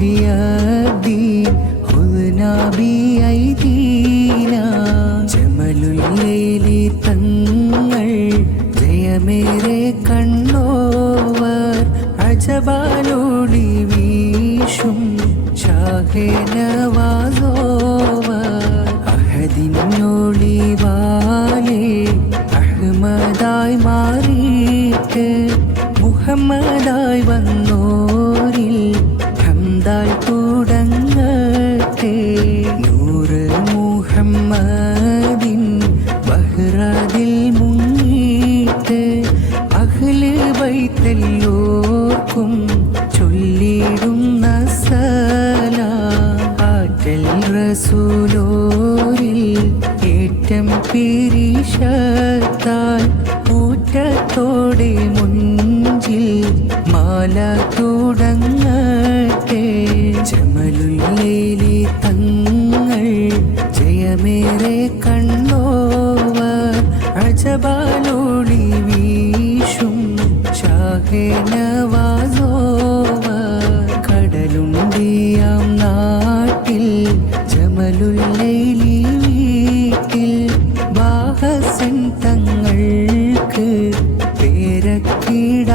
മുഹിയദ്ദീൻ ഖുദ്നാ ബിഐദീനാ ജമലുൽ ലൈലി തങ്ങൾ ജയമേറെ കണ്ടോവർ അജബാലൊളി വീശും ഷാഹേ നവാസോവർ അഹദിനൊളിവാലേ അഹ്മദായി മാറിയിട്ട് മുഹമ്മദായി വന്നോരിൽ ഹംദായി തുടങ്ങട്ടെ നൂറ് മുഹമ്മദിൻ ബഹ്റതിൽ മുങ്ങിയിട്ട് അഹ്ല് ബൈത്തെല്ലോർക്കും ചൊല്ലിടുന്ന സലാം ആറ്റൽ റസൂലോരിൽ ഏറ്റം പിരിശത്താൽ ഊറ്റത്തോടെ മുഞ്ചിൽ മാല തുടങ്ങട്ടെ ജമലുൽ ലൈലി തങ്ങൾ ജയമേറെ കണ്ടോവർ അജബാലൊളി വീശും ഷാഹേ നവാസോവർ കടലുണ്ടിയാം നാട്ടിൽ ജമലുൽ ലൈലി വീട്ടിൽ ബാഹസൻ തങ്ങൾക്ക്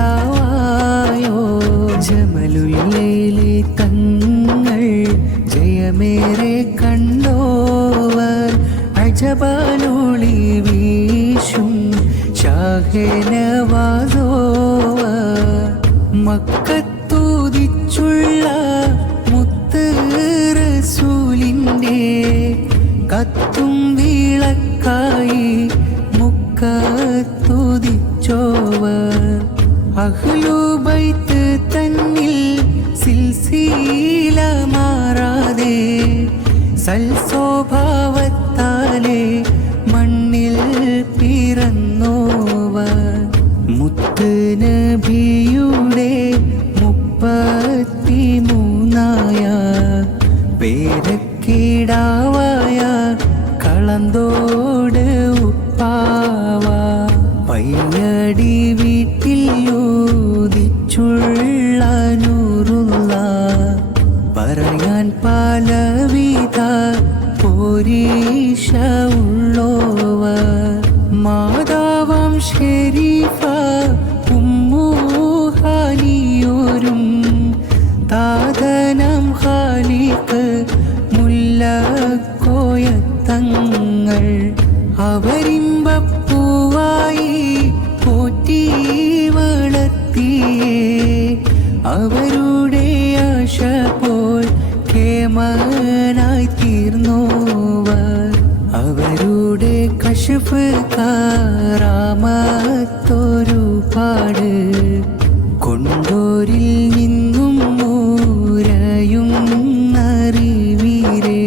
പേരക്കിടാവായോ ജമലുൽ ലൈലി തങ്ങൾ ജയമേറെ കണ്ടോവർ അജബാലൊളി വീശും ഷാഹേ നവാസോവർ മക്കത്തുദിച്ചുള്ള മുത്ത് റസൂലിൻ്റെ കത്തും വിളക്കായി മുക്കത്തുദിച്ചോവർ അഹ്ലു ബൈത്ത് തന്നിൽ സിൽസില മാറാതെ സൽസ്വഭാവത്താലെ മണ്ണിൽ പിറന്നോവർ മുത്ത് നബിയുടെ 33 പേരക്കിടാവായ കളന്തോട് ഉപ്പാവ പയ്യടി വീട്ടിൽ ഊതിച്ചുള്ള നൂറുള്ള പറയാൻ പലവിധ പോരീഷ ഉള്ളോവർ മാതാവാം ഷെരീഫ ഉമ്മുഹാനിയോരും താതനം ഖാലിഖ് മുല്ലക്കോയത്തങ്ങൾ അവരിമ്പപ്പൂവായി പോറ്റി വളർത്തിയേ അവരുടെ ആശ പോൽ കേമനായി തീർന്നോവർ അവരുടെ കശ്ഫ് കാറാമത്തൊരുപാട് കൊണ്ടോരിൽ നിന്നും മൂരയും അറിവീരേ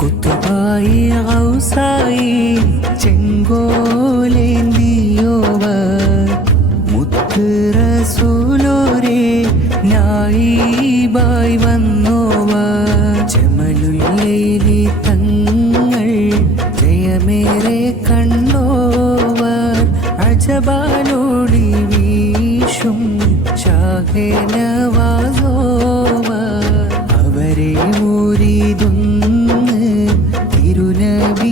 കുത്തുബായി ഔസായി ചെങ്കോലേന്തിയോവർ മുത്ത് റസൂലോരേ നായിബായി വന്നോവർ ജമലുൽ ലൈലി തങ്ങൾ ജയമേറെ കണ്ടോവർ അജബാലൊളി വീശും ഷാഹേ നവാസോവർ